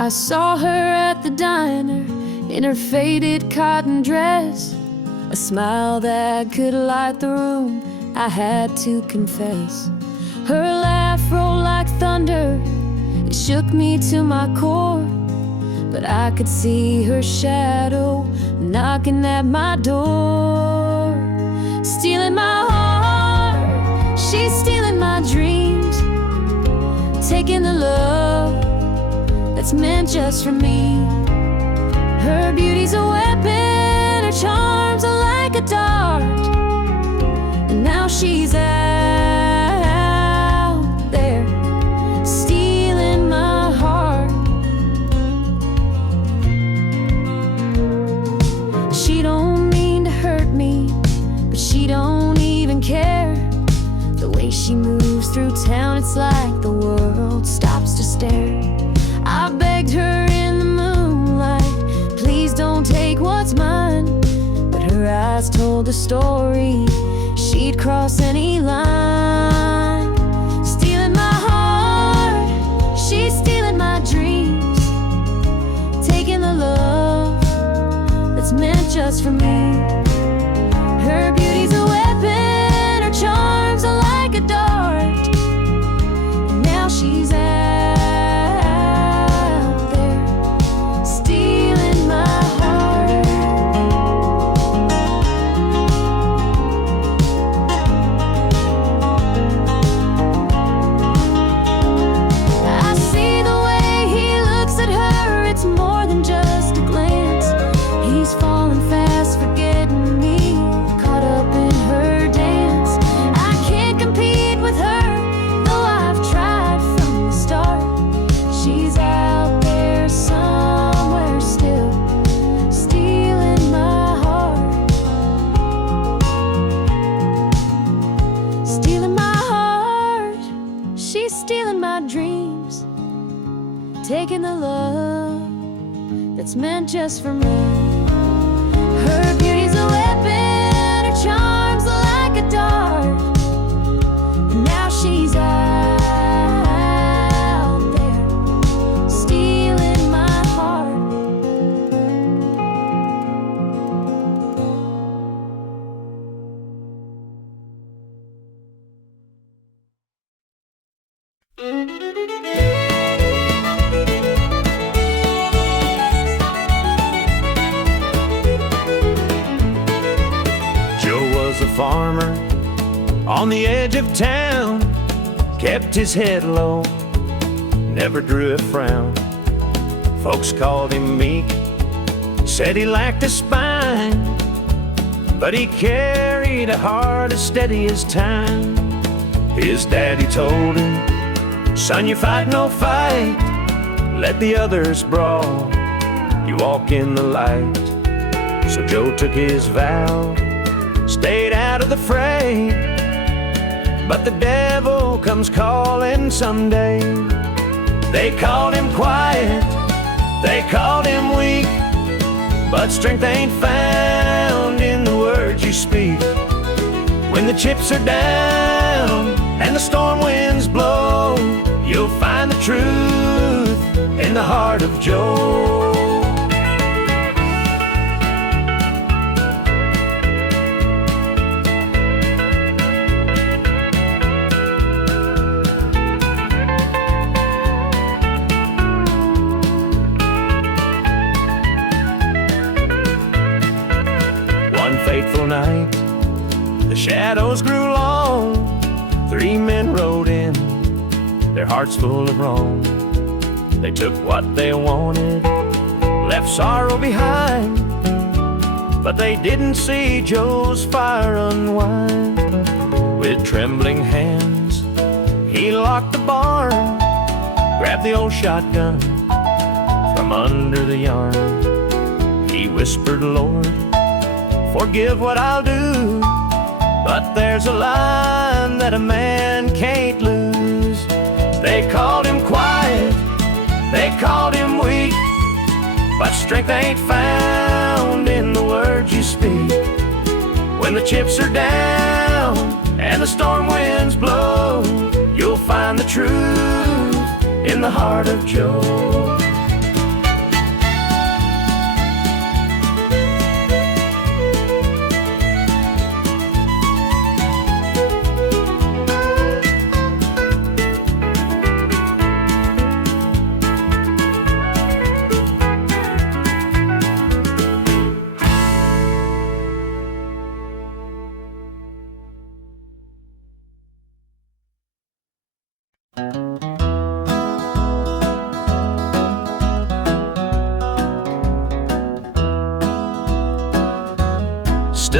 I saw her at the diner in her faded cotton dress, a smile that could light the room, I had to confess. Her laugh rolled like thunder, it shook me to my core, but I could see her shadow knocking at my door. Stealing my heart, she's stealing my dreams, taking the love that's meant just for me. Her beauty's a weapon, her charms are like a dart, and now she's out there stealing my heart. She don't mean to hurt me, but she don't even care. The way she moves through town, it's like the world stops to stare. I begged her in the moonlight, please don't take what's mine, but her eyes told the story, she'd cross any line. Stealing my heart, she's stealing my dreams, taking the love that's meant just for me. Her beauty's a weapon, her charms are like a dart, and now she's out there stealing my heart. I see the way he looks at her, it's more than just a glance. He's falling fast, forgetting me, caught up in her dance. I can't compete with her, though I've tried from the start. She's out there somewhere still, stealing my heart. Stealing my heart, she's stealing my dreams, taking the love that's meant just for me. Her beauty's a weapon, her charms are like a dart, and now she's out there stealing my heart. Joe was a farmer on the edge of town, kept his head low, never drew a frown. Folks called him meek, said he lacked a spine, but he carried a heart as steady as time. His daddy told him, son, you fight no fight, let the others brawl, you walk in the light. So Joe took his vow, stayed out of the fray, but the devil comes calling someday. They called him quiet, they called him weak, but strength ain't found in the words you speak. When the chips are down and the storm winds blow, you'll find the truth in the heart of Joe. Fateful night, the shadows grew long. 3 men rode in, their hearts full of wrong. They took what they wanted, left sorrow behind, but they didn't see Joe's fire unwind. With trembling hands, he locked the barn, grabbed the old shotgun from under the yarn. He whispered, Lord, forgive what I'll do, but there's a line that a man can't lose. They called him quiet, they called him weak, but strength ain't found in the words you speak. When the chips are down and the storm winds blow, you'll find the truth in the heart of Joe.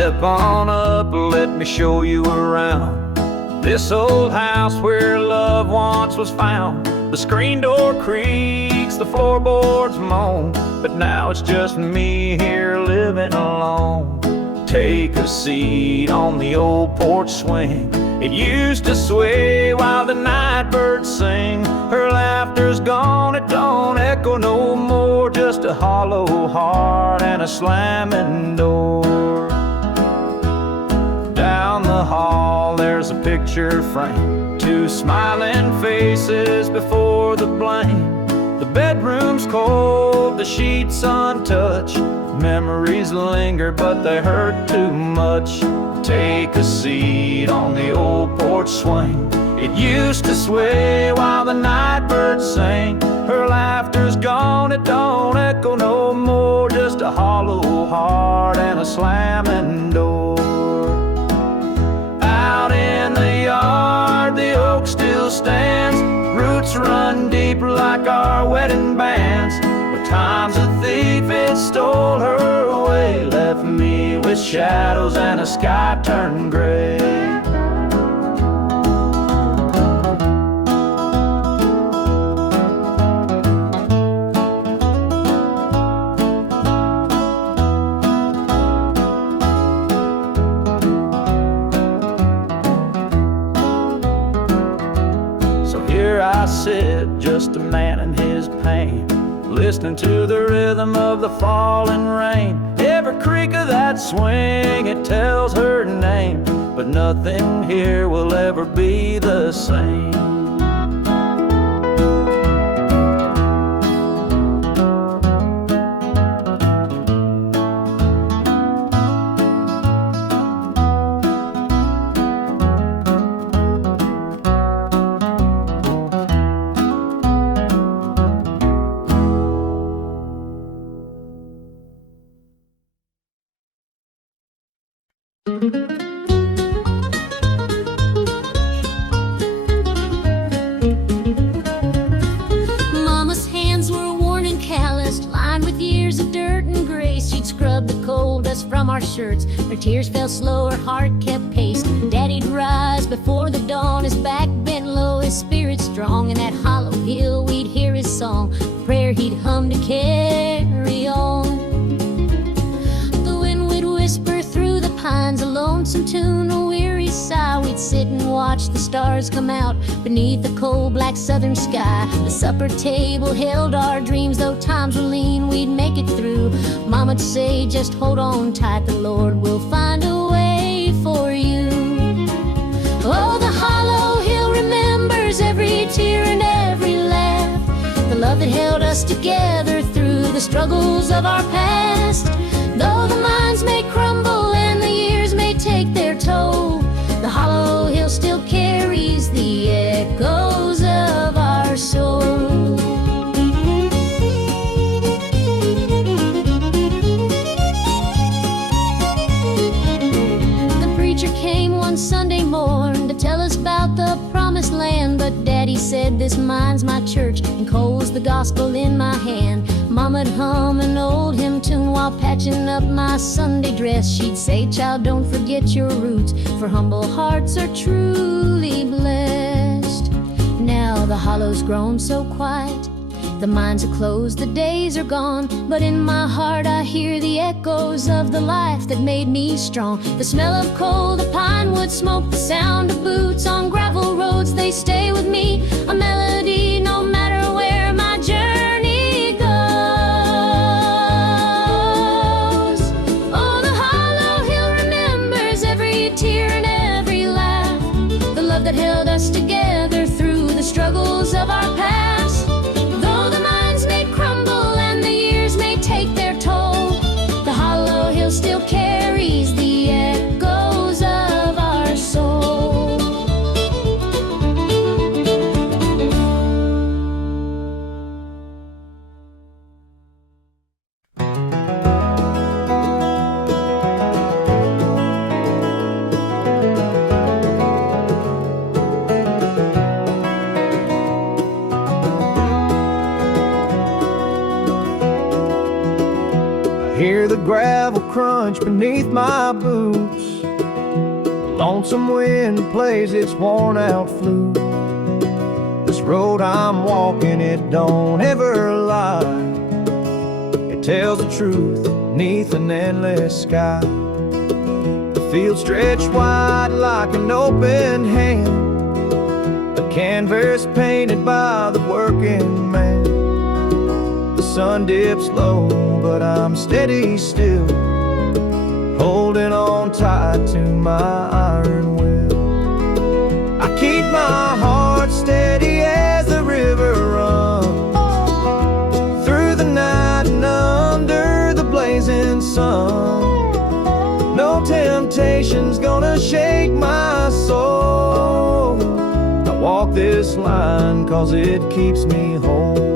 Step on up, let me show you around this old house where love once was found. The screen door creaks, the floorboards moan, but now it's just me here living alone. Take a seat on the old porch swing. It used to sway while the night birds sing. Her laughter's gone, it don't echo no more, just a hollow heart and a slamming door. Down the hall there's a picture frame, two smiling faces before the blame. The bedroom's cold, the sheets untouched. Memories linger but they hurt too much. Take a seat on the old porch swing. It used to sway while the night birds sang. Her laughter's gone, it don't echo no more, just a hollow heart and a slamming door. Out in the yard, the oak still stands. Roots run deep like our wedding bands. But time's a thief, it stole her away, left me with shadows and a sky turned gray. I sit, just a man in his pain, listening to the rhythm of the falling rain. Every creak of that swing, it tells her name, but nothing here will ever be the same. Mama's hands were worn and calloused, lined with years of dirt and gray. She'd scrub the coal dust from our shirts. Her tears fell slow, her heart kept pace. Daddy'd rise before the dawn, his back bent low, his spirit strong. In that hollow hill we'd hear his song, a prayer he'd hum to carry on. The wind would whisper through the pines, a lonesome tune, a weary sigh. We'd sit and watch the stars come out beneath the cold black southern sky. The supper table held our dreams, though times were lean, we'd make it through. Mama'd say, just hold on tight, the Lord will find a way for you. Oh, the hollow hill remembers every tear and every laugh, the love that held us together through the struggles of our past. Though the minds may crumble and the years may take their toll, the hollow hill still carries the echoes of our soul. The preacher came one Sunday morn to tell us about the promised land, but Daddy said, this mine's my church and coal's the gospel in my hand. Mama'd hum an old hymn tune while patching up my Sunday dress. She'd say, child, don't forget your roots, for humble hearts are truly blessed. Now the hollow's grown so quiet, the mines are closed, the days are gone, but in my heart I hear the echoes of the life that made me strong. The smell of coal, the pine wood smoke, the sound of boots on gravel roads, they stay with me, a melody no matter where my journey goes. Oh, the hollow hill remembers every tear and every laugh, the love that held us together through the struggles of our past. Though the minds may crumble and the years may take their toll, the hollow hill still carries the echoes of our soul. Hear the gravel crunch beneath my boots. Lonesome wind plays its worn out flute. This road I'm walking, it don't ever lie. It tells the truth neath an endless sky. The field stretched wide like an open hand, a canvas painted by the working man. The sun dips low, but I'm steady still, holding on tight to my iron will. I keep my heart steady as the river runs through the night and under the blazing sun. No temptation's gonna shake my soul. I walk this line 'cause it keeps me whole.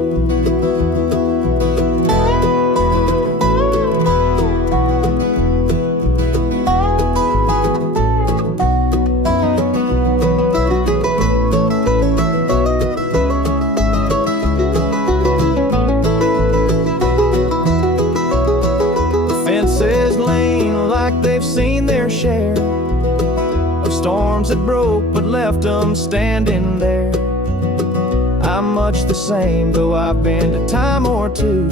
They've seen their share of storms that broke but left them standing there. I'm much the same, though I've been a time or two,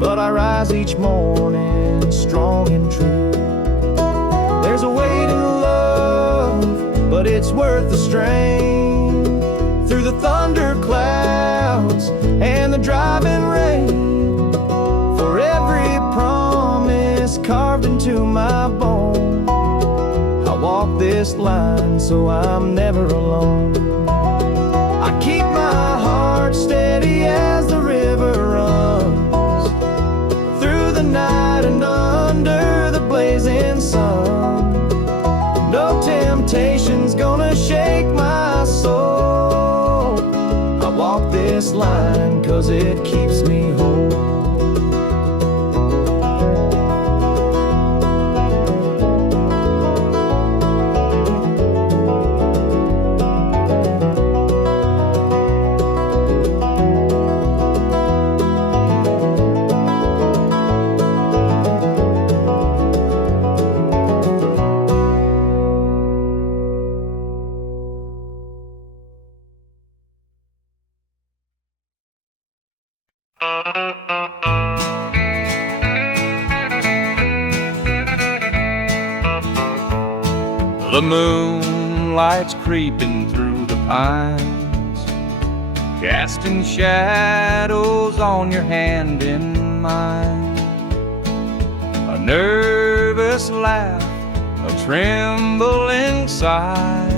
but I rise each morning strong and true. There's a weight in love, but it's worth the strain. Through the thunder clouds and the driving rain, for every promise carved into my bone, I walk this line so I'm never alone. I keep my heart steady as the river runs through the night and under the blazing sun. No temptation's gonna shake my soul. I walk this line 'cause it keeps me whole. The moonlight's creeping through the pines, casting shadows on your hand in mine. A nervous laugh, a trembling sigh.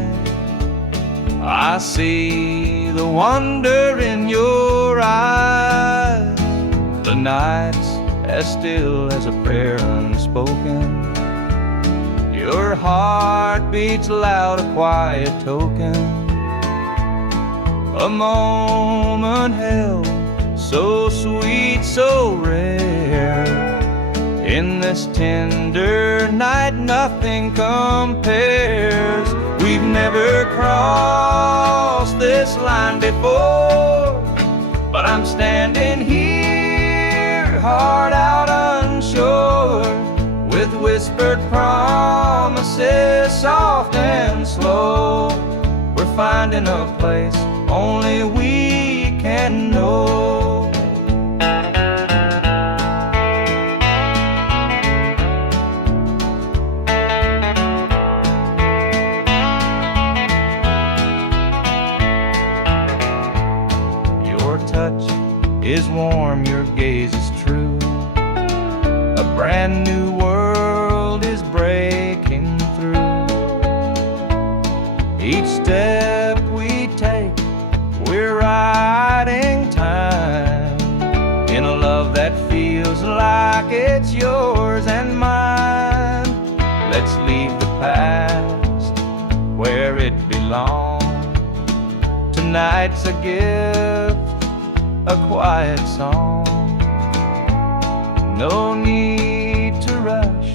I see the wonder in your eyes. The night's as still as a prayer unspoken. Your heart beats loud, a quiet token. A moment held, so sweet, so rare. In this tender night, nothing compares. We've never crossed this line before, but I'm standing here, heart out unsure, with whispered promises, soft and slow. We're finding a place only we can know. Your touch is warm, your gaze is true. A brand new world is breaking through. Each step we take, we're riding time in a love that feels like it's yours and mine. Let's leave the past where it belongs. Tonight's a gift, a quiet song. No need to rush,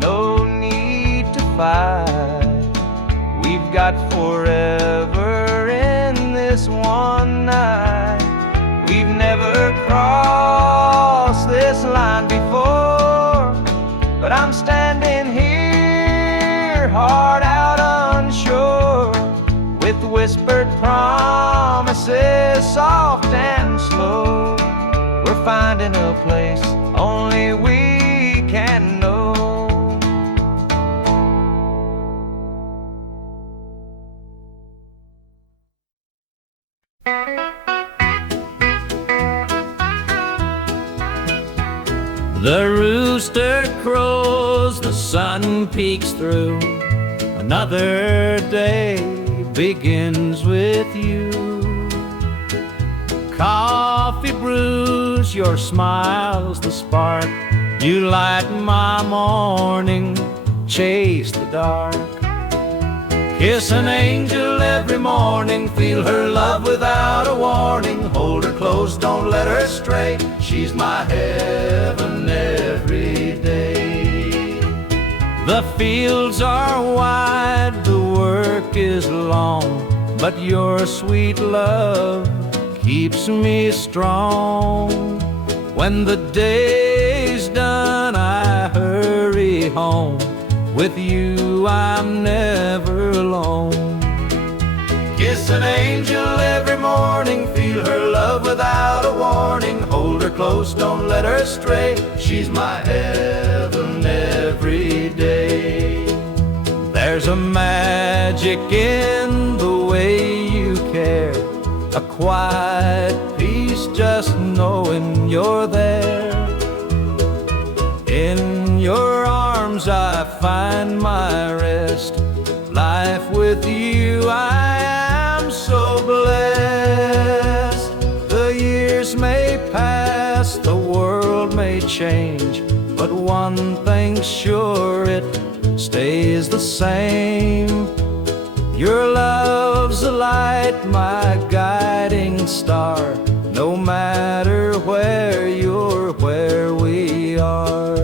no need to fight. We've got forever in this one night. We've never crossed this line before, whispered promises, soft and slow. We're finding a place only we can know. The rooster crows, the sun peeks through. Another day begins with you. Coffee brews, your smile's the spark. You light my morning, chase the dark. Kiss an angel every morning, feel her love without a warning. Hold her close, don't let her stray. She's my heaven every day. The fields are wide, the work is long, but your sweet love keeps me strong. When the day's done, I hurry home. With you, I'm never alone. Kiss an angel every morning, feel her love without a warning. Hold her close, don't let her stray. She's my heaven every day. There's a magic in the way you care, a quiet peace just knowing you're there. In your arms I find my rest. Life with you I am so blessed. The years may pass, the world may change, but one thing's sure, it stays the same. Your love's a light, my guiding star. No matter where you're, where we are.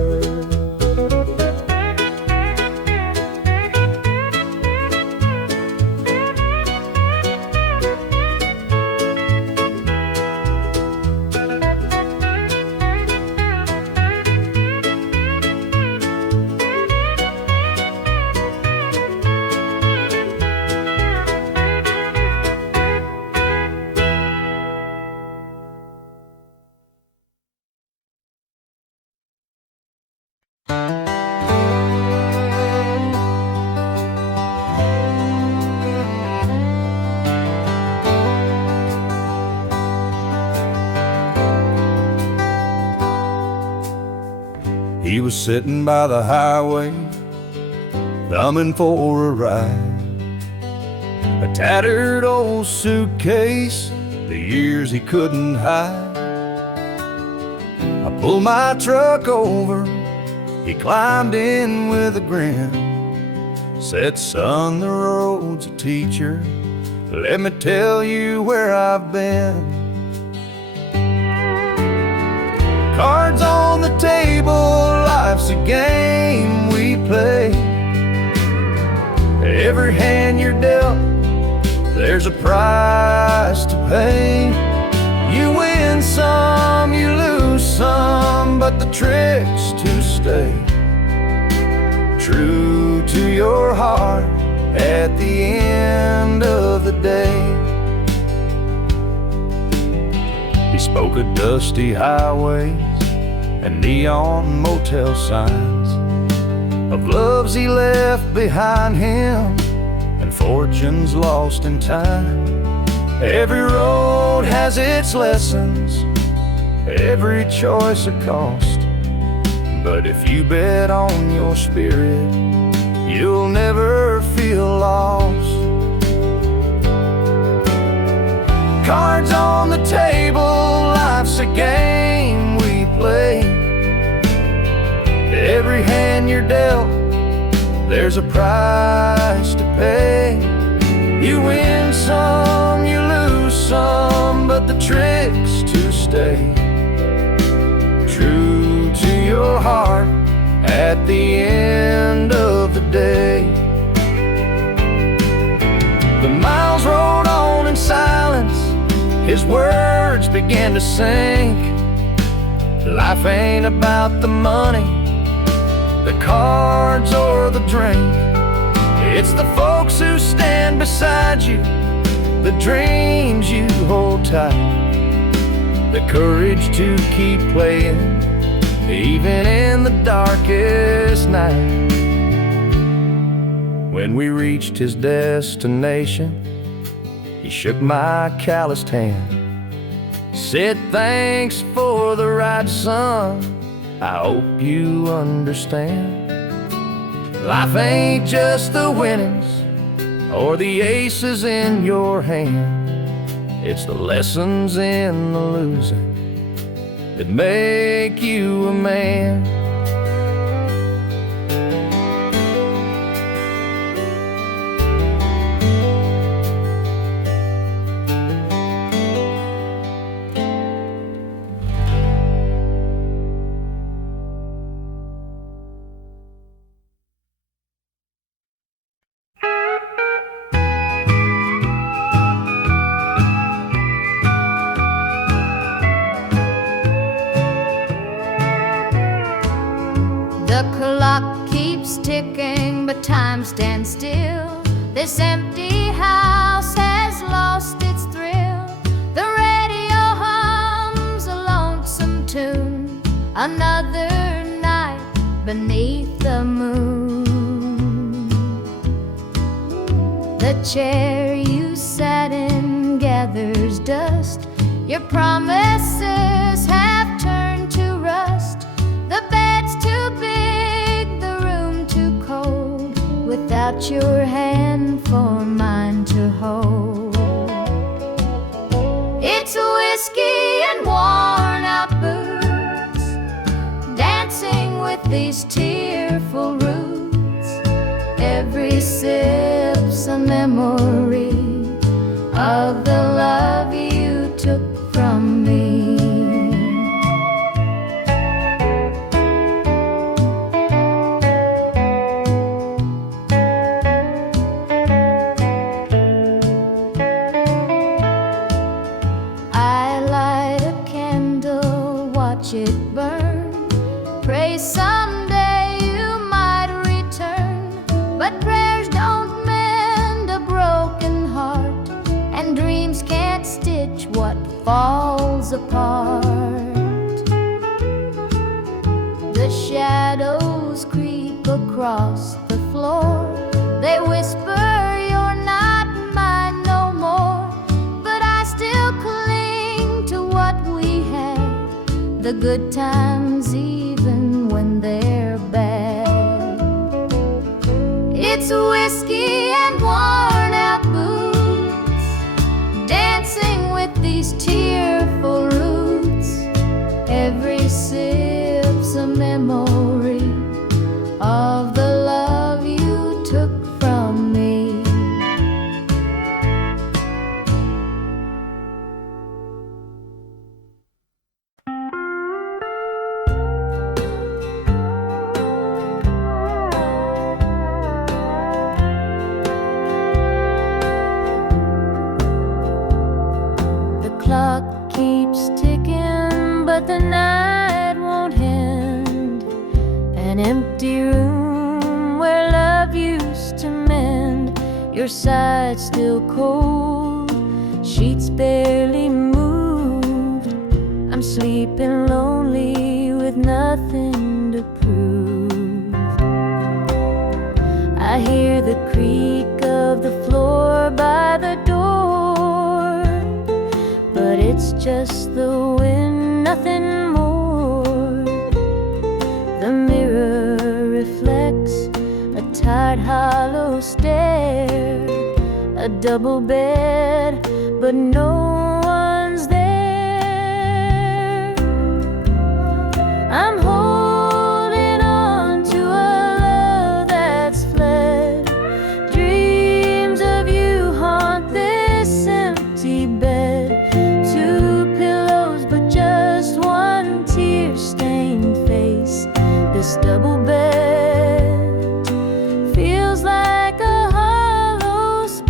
He was sitting by the highway, thumbing for a ride. A tattered old suitcase, the years he couldn't hide. I pulled my truck over, he climbed in with a grin. Said, son, the road's a teacher, let me tell you where I've been. Cards on the table, life's a game we play. Every hand you're dealt, there's a price to pay. You win some, you lose some, but the trick's to stay true to your heart at the end of the day. He spoke of dusty highways and neon motel signs, of loves he left behind him and fortunes lost in time. Every road has its lessons, every choice a cost, but if you bet on your spirit, you'll never feel lost. Cards on the table, life's a game we play. Every hand you're dealt, there's a price to pay. You win some, you lose some, but the trick's to stay true to your heart at the end of the day. The miles rolled on in silence, his words began to sink. Life ain't about the money, the cards or the drink. It's the folks who stand beside you tight, the courage to keep playing, even in the darkest night. When we reached his destination, he shook my calloused hand, said, "Thanks for the ride, son, I hope you understand. Life ain't just the winnings or the aces in your hand. It's the lessons in the losing that make you a man." The clock keeps ticking, but time stands still. This empty house has lost its thrill. The radio hums a lonesome tune. Another night beneath the moon. The chair you sat in gathers dust. Your promises have turned to rust. The bed's too big, the room too cold, without your hand for mine to hold. It's whiskey and worn out boots, dancing with these tearful roots. Every sip's a memory of the love you took from me. It burn, pray someday you might return, but prayers don't mend a broken heart, and dreams can't stitch what falls apart. The shadows creep across the floor, they whisper you're not mine no more, but I still cling to what we had, the good times even when they're bad. It's whiskey and worn out boots, dancing with these tearful roots. Every sip's a memory of the love you took from me. Clock keeps ticking, but the night won't end. An empty room where love used to mend. Your side still cold, sheets barely moved. I'm sleeping lonely with nothing to prove. I hear the creak of the floor by the door, but it's just the wind, nothing more. The mirror reflects a tired, hollow stare. A double bed, but no one's there. I'm holding on to a love that's fled. Dreams of you haunt this empty bed. Two pillows, but just one tear-stained face. This double bed feels like a hollow space.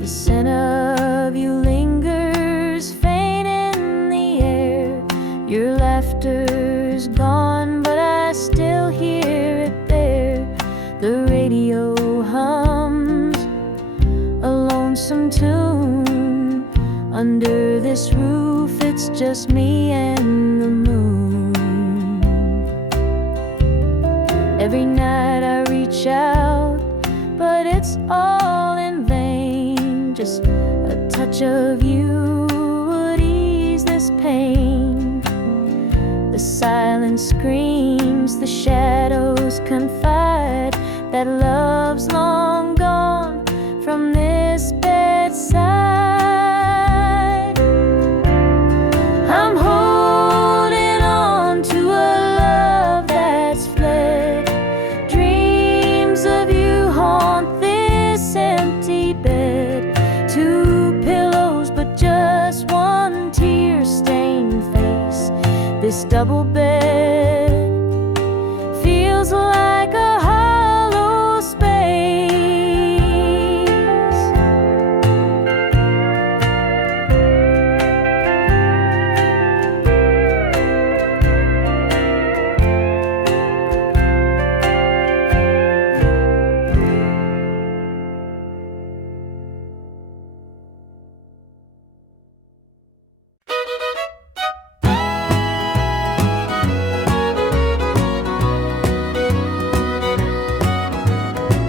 The scent of you lingers faint in the air. Your laughter's gone, but I still hear it there. The radio hums Under this roof, it's just me and the moon. Every night I reach out, but it's all in vain. Just a touch of you would ease this pain. The silence screams, the shadows confide that love's long gone from this bedside. I'm holding on to a love that's fled. Dreams of you haunt this empty bed. Two pillows, but just one tear-stained face. This double bed feels like a hollow space.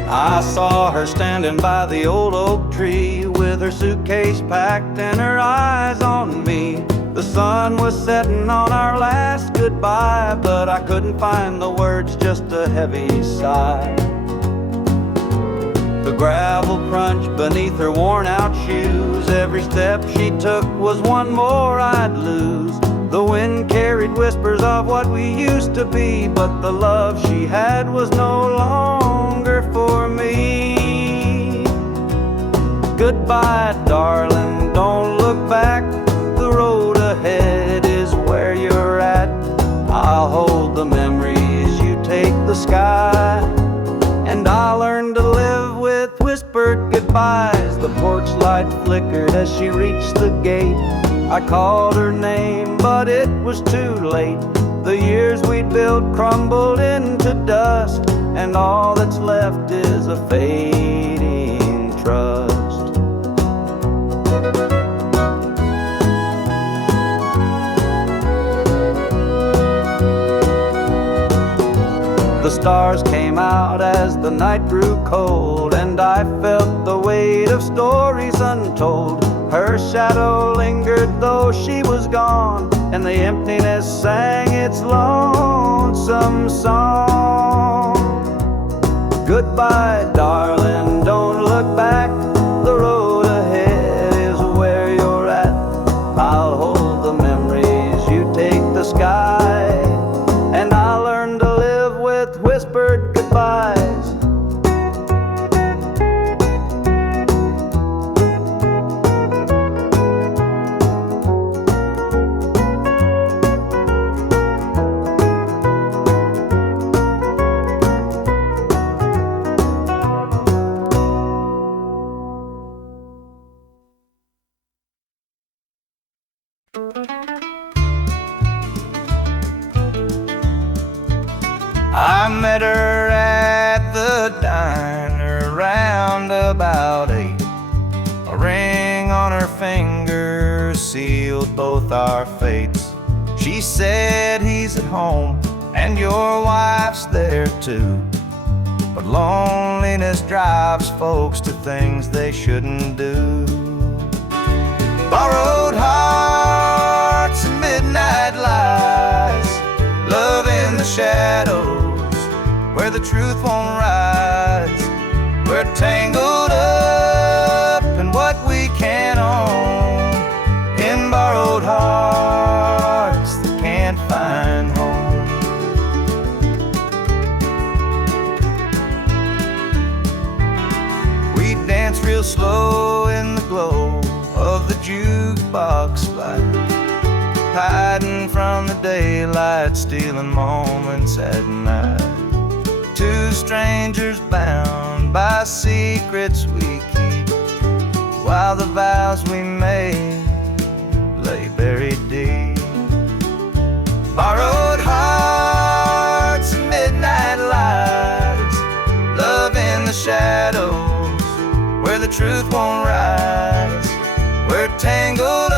I saw her standing by the old oak tree with her suitcase packed and her eyes on me. The sun was setting on our last goodbye, but I couldn't find the words, just a heavy sigh. The gravel crunched beneath her worn out shoes. Every step she took was one more I'd lose. The wind carried whispers of what we used to be, but the love she had was no longer for me. Goodbye, darling, don't look back. The road ahead is where you're at. I'll hold the memories, you take the sky. And I'll learn to live with whispered goodbyes. The porch light flickered as she reached the gate. I called her name, but it was too late. The years we'd built crumbled into dust, and all that's left is a fading trust. The stars came out as the night grew cold, and I felt the weight of stories untold. Her shadow lingered though she was gone, and the emptiness sang its lonesome song. Goodbye, darling, don't look back. The road ahead is where you're at. I'll hold the memories, you take the sky. And I'll learn to live with whispered goodbyes. I met her at the diner round about 8. A ring on her finger sealed both our fates. She said he's at home and your wife's there too, but loneliness drives folks to things they shouldn't do. Borrowed hearts and midnight lies, love in the shadows where the truth won't rise. We're tangled up in what we can't own, in borrowed hearts that can't find home. We dance real slow in the glow of the jukebox light, hiding from the daylight, stealing moments at night. Two strangers bound by secrets we keep, while the vows we made lay buried deep. Borrowed hearts and midnight lights, love in the shadows where the truth won't rise. We're tangled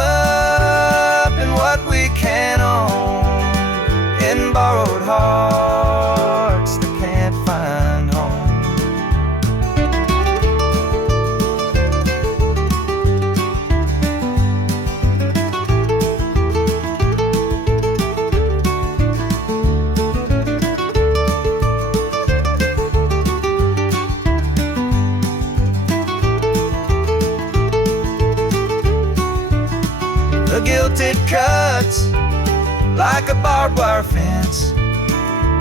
it cuts like a barbed wire fence,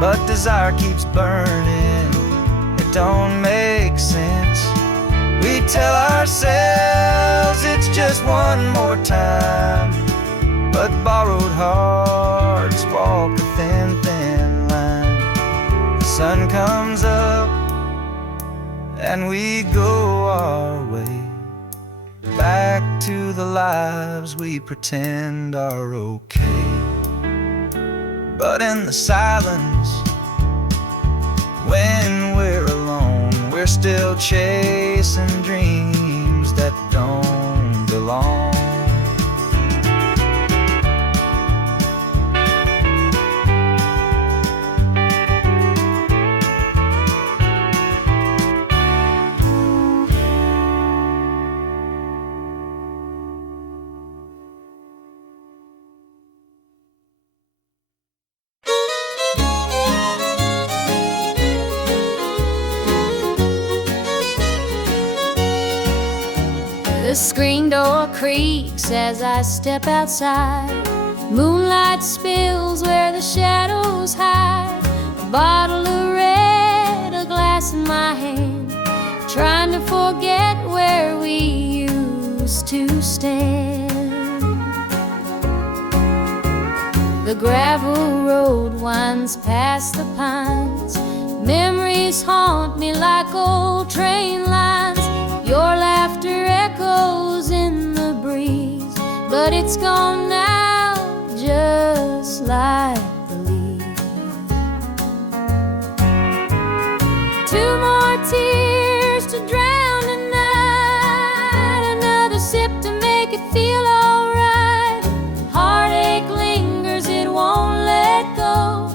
but desire keeps burning. It don't make sense. We tell ourselves it's just one more time, but borrowed hearts walk a thin, thin line. The sun comes up and we go our way, back to the lives we pretend are okay. But in the silence, when we're alone, we're still chasing dreams that don't belong. The screen door creaks as I step outside. Moonlight spills where the shadows hide. A bottle of red, a glass in my hand, trying to forget where we used to stand. The gravel road winds past the pines. Memories haunt me like old train lines. Your laughter echoes in the breeze, but it's gone now, just like the leaves. Two more tears to drown the night, another sip to make it feel alright. Heartache lingers, it won't let go.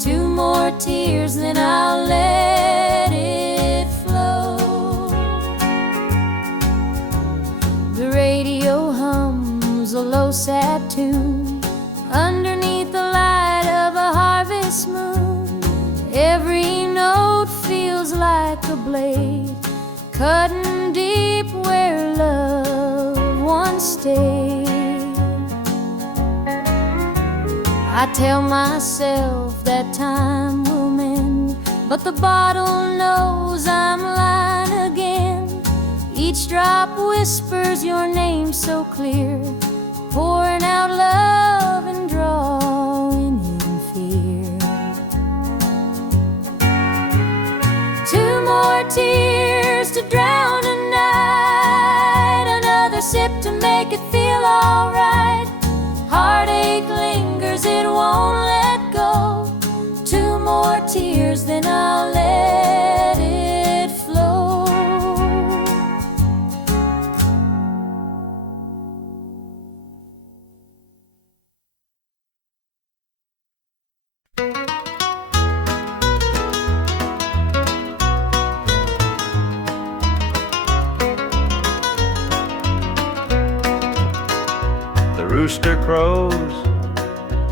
Two more tears, then I'll let it flow. The radio hums a low sad tune underneath the light of a harvest moon. Every note feels like a blade cutting deep where love once stayed. I tell myself that time will mend, but the bottle knows I'm lying again. Each drop whispers your name so clear, pouring out love and drawing in fear. Two more tears to drown a night, another sip to make it feel alright. Heartache lingers, it won't let go. Two more tears, then I'll let it flow. The rooster crows,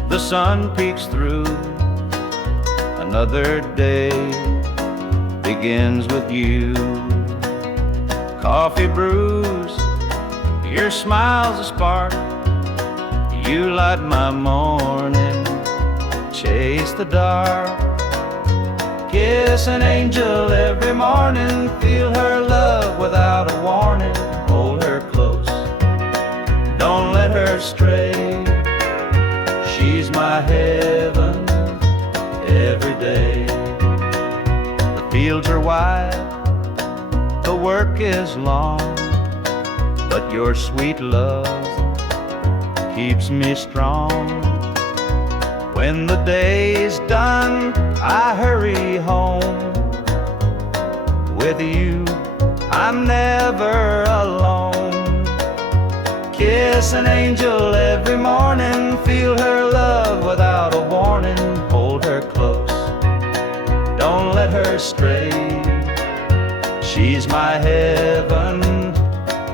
the sun peeks through. Another day begins with you. Coffee brews, your smile's a spark. You light my morning, chase the dark. Kiss an angel every morning, feel her love without a warning. Hold her close, don't let her stray. She's my heaven every day. The fields are wide, the work is long, but your sweet love keeps me strong. When the day's done, I hurry home. With you, I'm never alone. Kiss an angel every morning, feel her love without a warning. Hold her close, don't let her stray. She's my heaven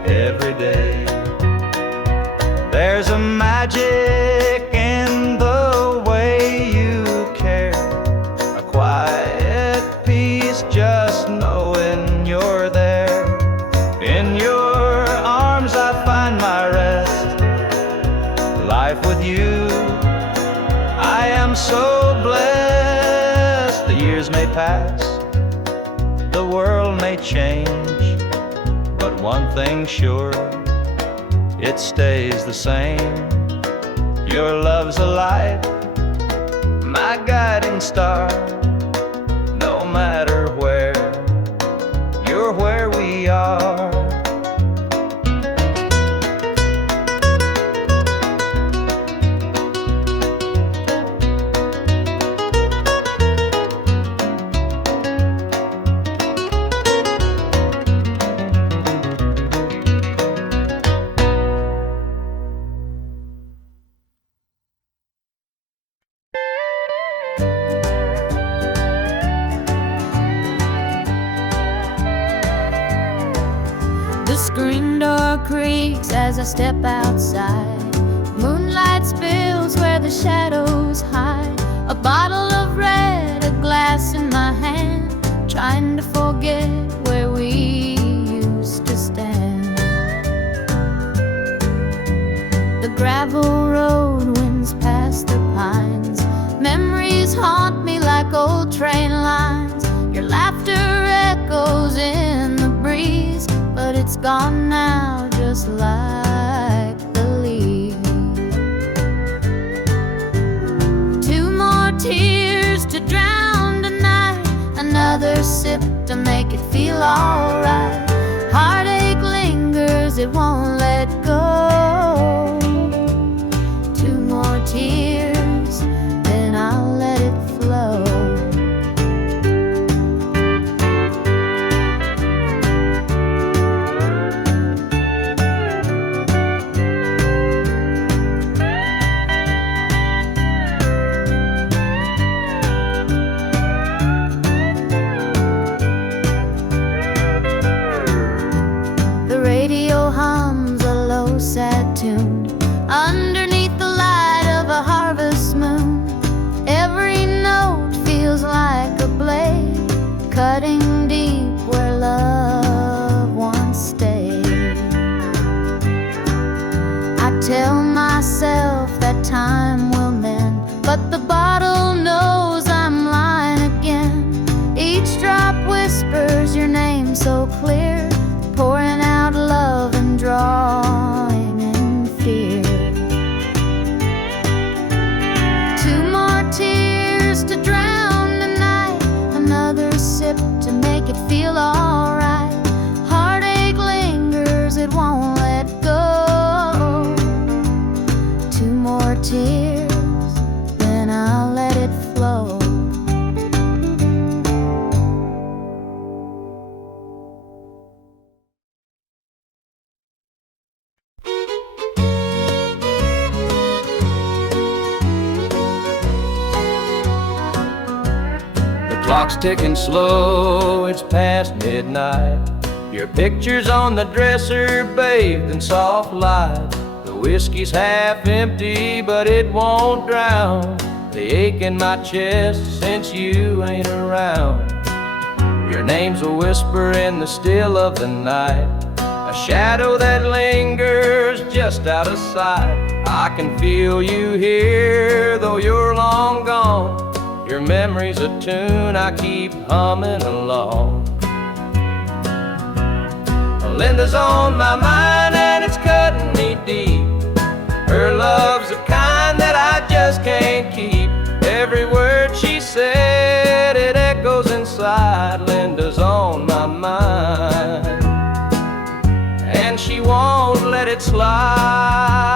every day. There's a magic in the way you care, a quiet peace just knowing you're there. In your arms I find my rest, world may change, but one thing's sure, it stays the same. Your love's a light, my guiding star. No matter where, you're where we are. The screen door creaks as I step outside. Moonlight spills where the shadows hide. A bottle of red, a glass in my hand, trying to forget where we used to stand. The gravel road winds past the pines. Memories haunt me like old train lines. Your laughter echoes in the breeze, but it's gone now, just like the leaves. Two more tears to drown tonight, another sip to make it feel alright. Heartache lingers, it won't let go. Two more tears, then I'll let it flow. Sad tune underneath the light of a harvest moon. Every note feels like a blade, cutting deep where love once stayed. I tell myself that time will mend, but the bottle knows I'm lying again. Each drop whispers your name so clear, pouring out love and drawing in fear. Two more tears to drown the night, another sip to make it feel alright. Heartache lingers, it won't let go. Two more tears, then I'll let it flow. Clock's ticking slow, it's past midnight. Your picture's on the dresser, bathed in soft light. The whiskey's half empty, but it won't drown the ache in my chest since you ain't around. Your name's a whisper in the still of the night, a shadow that lingers just out of sight. I can feel you here, though you're long gone. Your memory's a tune I keep humming along. Linda's on my mind and it's cutting me deep. Her love's the kind that I just can't keep. Every word she said, it echoes inside. Linda's on my mind, and she won't let it slide.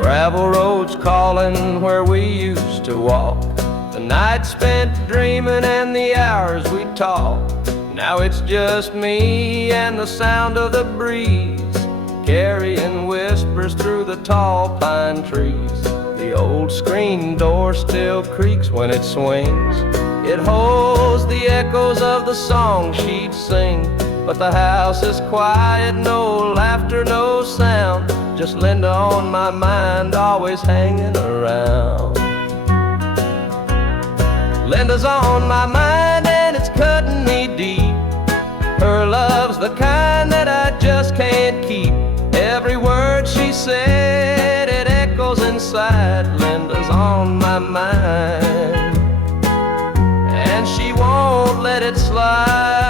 Gravel roads calling where we used to walk. The night spent dreaming and the hours we talked. Now it's just me and the sound of the breeze, carrying whispers through the tall pine trees. The old screen door still creaks when it swings. It holds the echoes of the song she'd sing. But the house is quiet, no laughter, no sound. Just Linda on my mind, always hanging around. Linda's on my mind and it's cutting me deep. Her love's the kind that I just can't keep. said, it echoes inside Linda's on my mind, and she won't let it slide.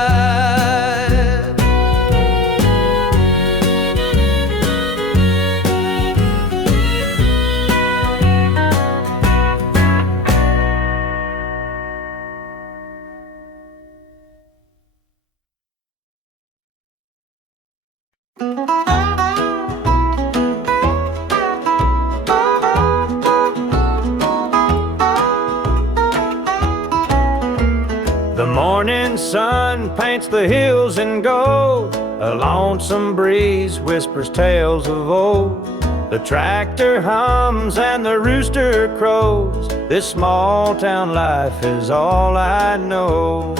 The morning sun paints the hills in gold. A lonesome breeze whispers tales of old. The tractor hums and the rooster crows. This small town life is all I know.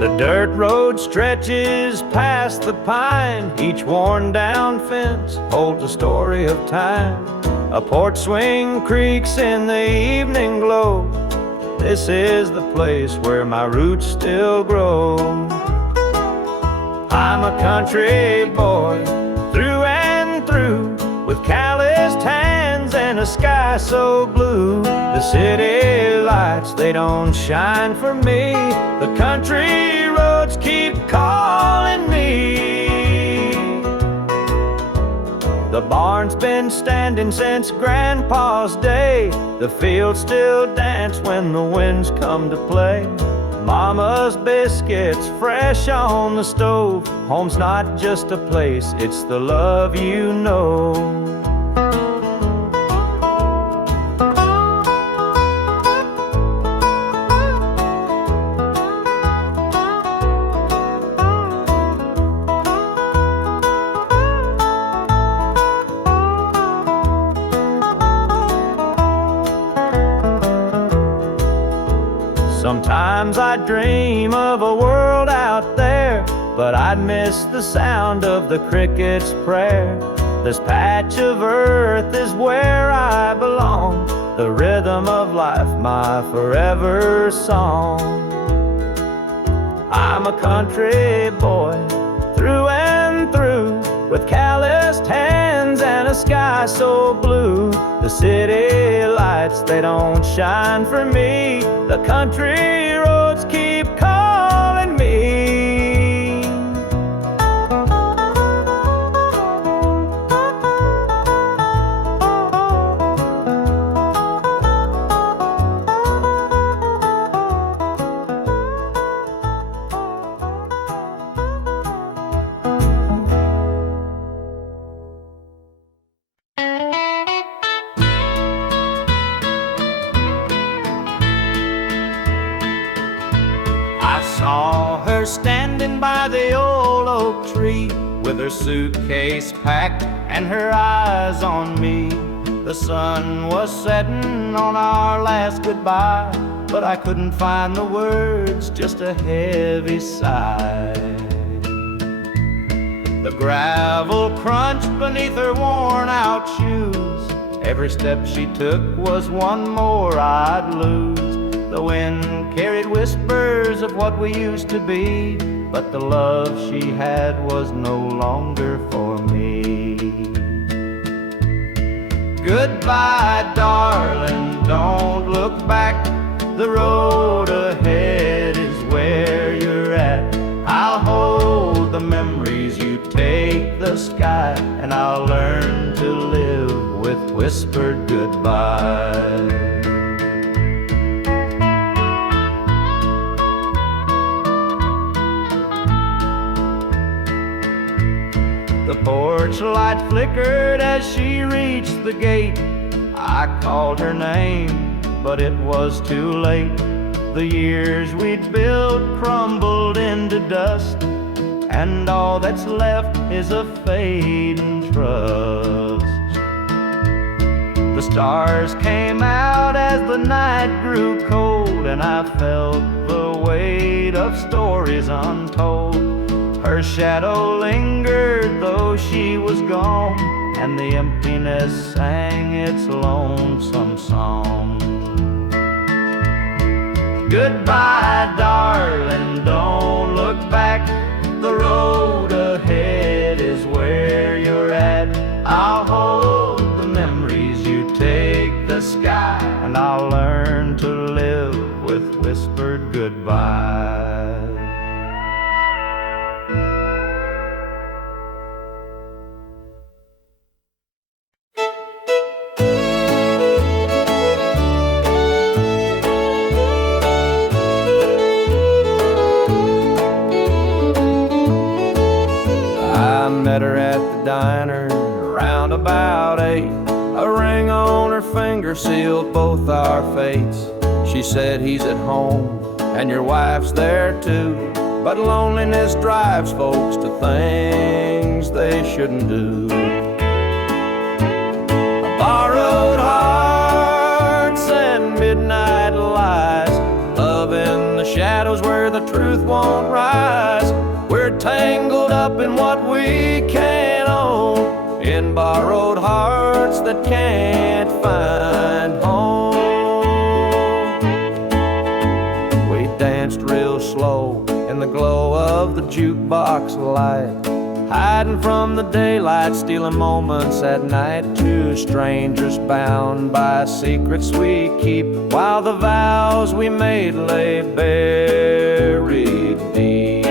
The dirt road stretches past the pine. Each worn down fence holds a story of time. A porch swing creaks in the evening glow. This is the place where my roots still grow. I'm a country boy through and through, with calloused hands and a sky so blue. The city lights, they don't shine for me. The country roads keep calling me. The barn's been standing since Grandpa's day. The fields still dance when the winds come to play. Mama's biscuits fresh on the stove. Home's not just a place, it's the love you know. Sometimes I dream of a world out there, but I'd miss the sound of the cricket's prayer. This patch of earth is where I belong, the rhythm of life, my forever song. I'm a country boy through and through, with calloused hands and a sky so blue. The city lights, they don't shine for me. The country roads keep calling me. I saw her standing by the old oak tree, with her suitcase packed and her eyes on me. The sun was setting on our last goodbye, but I couldn't find the words, just a heavy sigh. The gravel crunched beneath her worn out shoes. Every step she took was one more I'd lose. The wind carried whispers of what we used to be, but the love she had was no longer for me. Goodbye, darling, don't look back. The road ahead is where you're at. I'll hold the memories, you take the sky, and I'll learn to live with whispered goodbye. The porch light flickered as she reached the gate. I called her name, but it was too late. The years we'd built crumbled into dust, and all that's left is a fading trust. The stars came out as the night grew cold, and I felt the weight of stories untold. Her shadow lingered though she was gone, and the emptiness sang its lonesome song. Goodbye, darling, don't look back. The road ahead is where I met her at the diner around about 8. A ring on her finger sealed both our fates. She said, he's at home and your wife's there too, but loneliness drives folks to things they shouldn't do. Borrowed hearts and midnight lies, love in the shadows where the truth won't rise. We're tangled up in what we can't own, in borrowed hearts that can't find home. We danced real slow in the glow of the jukebox light, hiding from the daylight, stealing moments at night. Two strangers bound by secrets we keep, while the vows we made lay buried deep.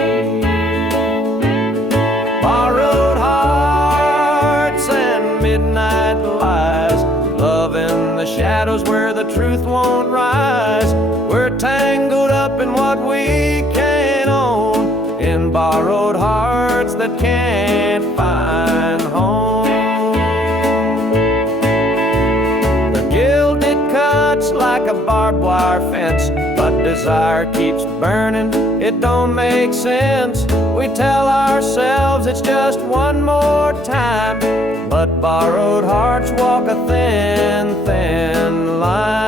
Borrowed hearts and midnight lies, love in the shadows where the truth won't rise. We're tangled up in what we can't own, in borrowed hearts that can't find home. The gilded cuts like a barbed wire fence, but desire keeps burning, it don't make sense. We tell ourselves it's just one more time, but borrowed hearts walk a thin, thin line.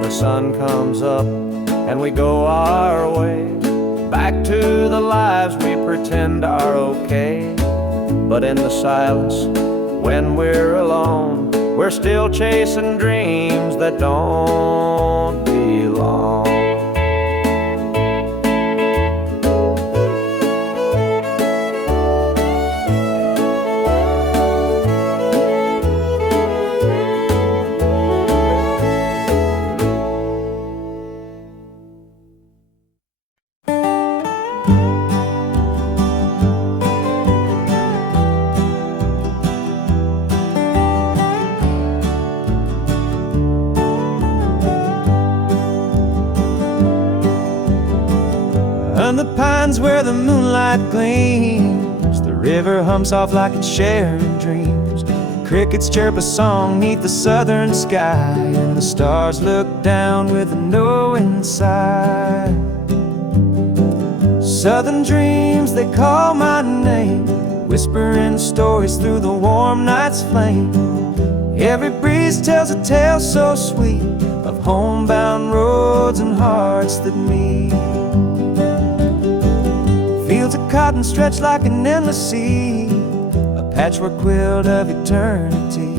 The sun comes up and we go our way, back to the lives we pretend are okay. But in the silence, when we're alone, we're still chasing dreams that don't belong. And the pines where the moonlight gleams, the river hums off like it's sharing dreams. The crickets chirp a song neath the southern sky, and the stars look down with a knowing sigh. Southern dreams, they call my name, whispering stories through the warm night's flame. Every breeze tells a tale so sweet of homebound roads and hearts that meet. Fields of cotton stretch like an endless sea, a patchwork quilt of eternity.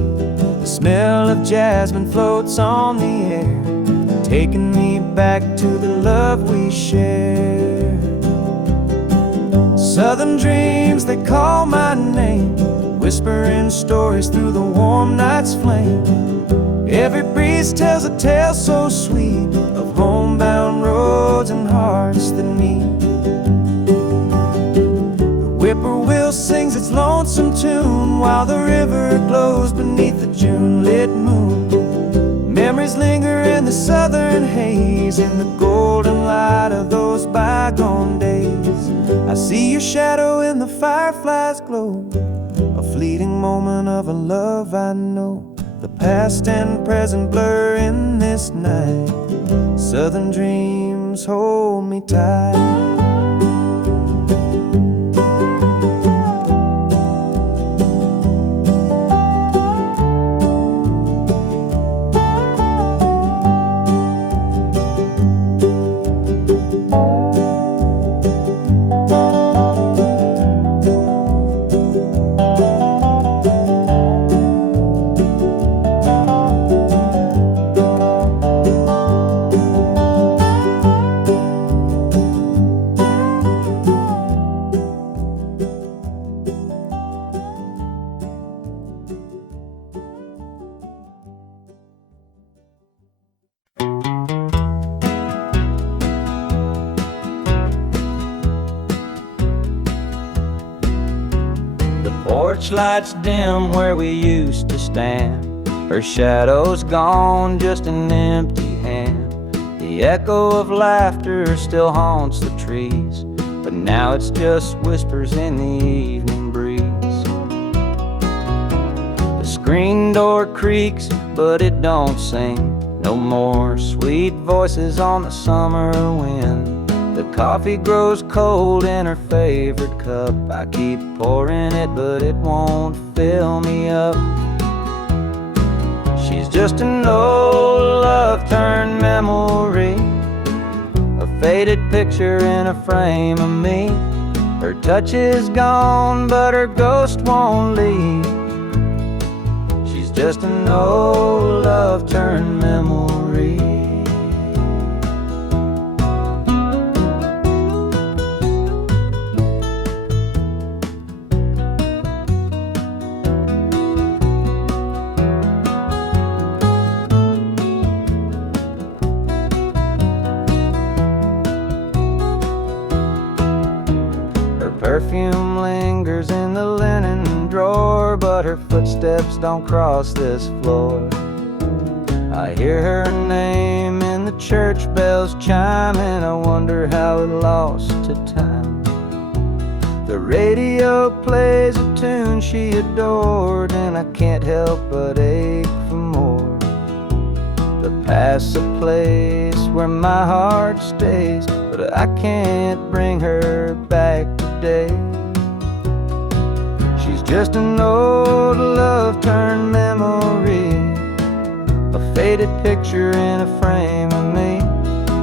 The smell of jasmine floats on the air, taking me back to the love we shared. Southern dreams, they call my name, whispering stories through the warm night's flame. Every breeze tells a tale so sweet of homebound roads and hearts that meet. Whippoorwill sings its lonesome tune while the river glows beneath the June-lit moon. Memories linger in the southern haze, in the golden light of those bygone days. I see your shadow in the firefly's glow, a fleeting moment of a love I know. The past and present blur in this night. Southern dreams hold me tight. Porch lights dim where we used to stand, her shadow's gone, just an empty hand. The echo of laughter still haunts the trees, but and now it's just whispers in the evening breeze. The screen door creaks, but it don't sing. No more sweet voices on the summer wind. The coffee grows cold in her favorite cup. I keep pouring it, but it won't fill me up. She's just an old love-turned memory, a faded picture in a frame of me. Her touch is gone, but her ghost won't leave. She's just an old love-turned memory. Perfume lingers in the linen drawer, but her footsteps don't cross this floor. I hear her name in the church bells chime, and I wonder how it lost to time. The radio plays a tune she adored, and I can't help but ache for more. The past's a place where my heart stays, but I can't bring her back today. She's just an old love-turned memory, a faded picture in a frame of me.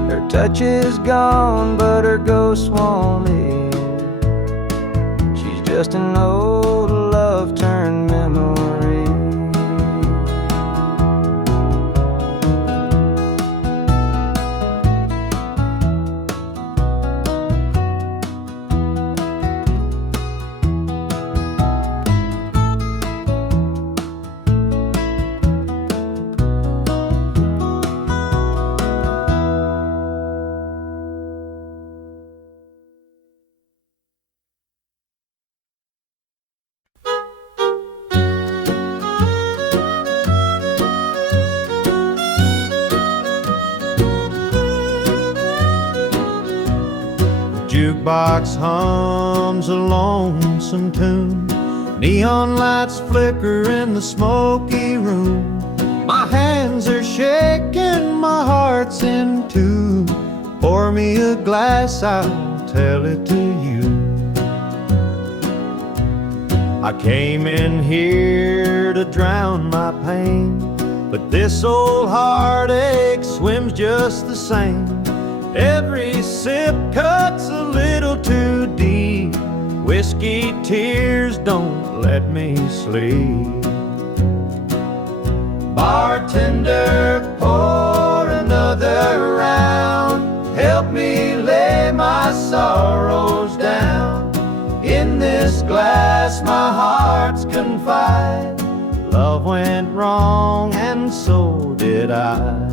Her touch is gone, but her ghost won't leave. She's just an old love-turned memory. Jukebox hums a lonesome tune. Neon lights flicker in the smoky room. My hands are shaking, my heart's in tune. Pour me a glass, I'll tell it to you. I came in here to drown my pain, but this old heartache swims just the same. Every sip cuts a little too deep. Whiskey tears don't let me sleep. Bartender, pour another round. Help me lay my sorrows down. In this glass my heart's confide. Love went wrong and so did I.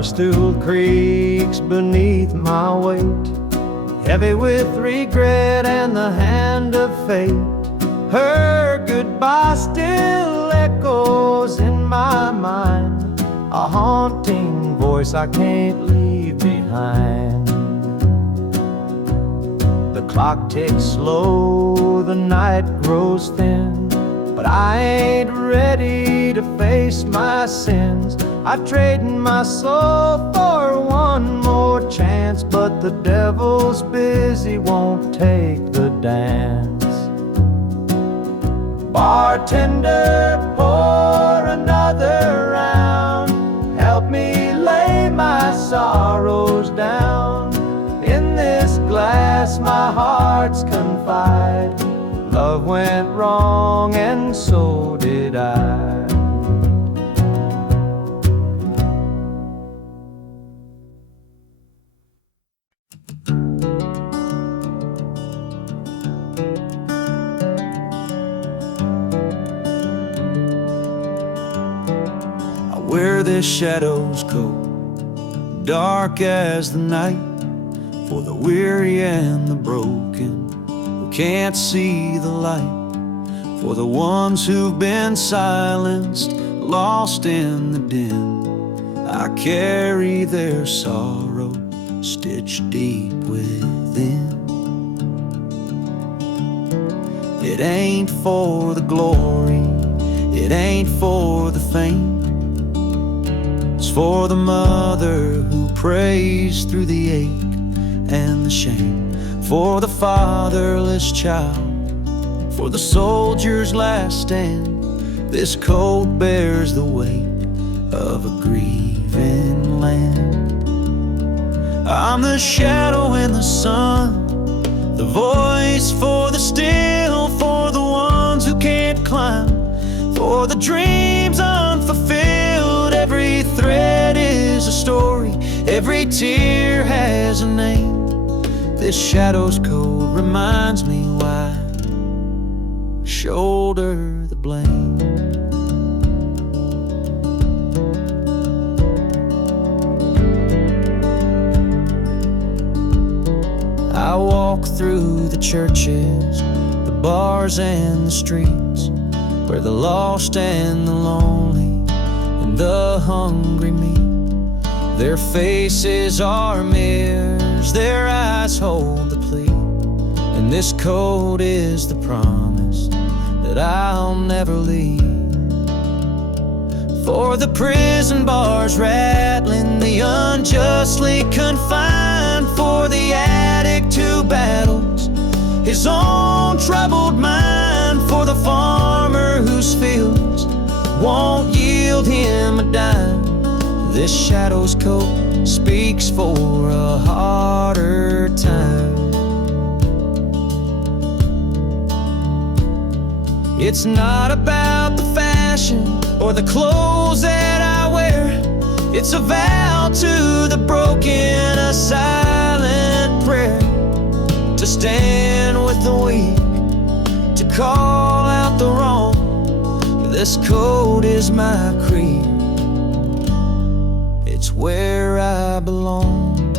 Stool creaks beneath my weight, heavy with regret and the hand of fate. Her goodbye still echoes in my mind, a haunting voice I can't leave behind. The clock ticks slow, the night grows thin, but I ain't ready to face my sins. I trade my soul for one more chance, but the devil's busy, won't take the dance. Bartender, pour another round. Help me lay my sorrows down. In this glass my heart's confide. Love went wrong and so did I. Wear this shadow's coat, dark as the night, for the weary and the broken, who can't see the light, for the ones who've been silenced, lost in the din. I carry their sorrow stitched deep within. It ain't for the glory, it ain't for the fame. It's for the mother who prays through the ache and the shame, for the fatherless child, for the soldier's last stand. This coat bears the weight of a grieving land. I'm the shadow in the sun, the voice for the still, for the ones who can't climb, for the dreams unfulfilled. Every thread is a story, every tear has a name. This shadow's code reminds me why I shoulder the blame. I walk through the churches, the bars and the streets, where the lost and the lonely and the hungry meet. Their faces are mirrors, their eyes hold the plea, and this code is the promise that I'll never leave. For the prison bars rattling, the unjustly confined, for the addict who battles his own troubled mind, for the farmer whose fields won't yield him a dime. This shadow's coat speaks for a harder time. It's not about the fashion or the clothes that I wear. It's a vow to the broken, a silent prayer, to stand with the weak, to call out the wrong. This code is my creed, it's where I belong.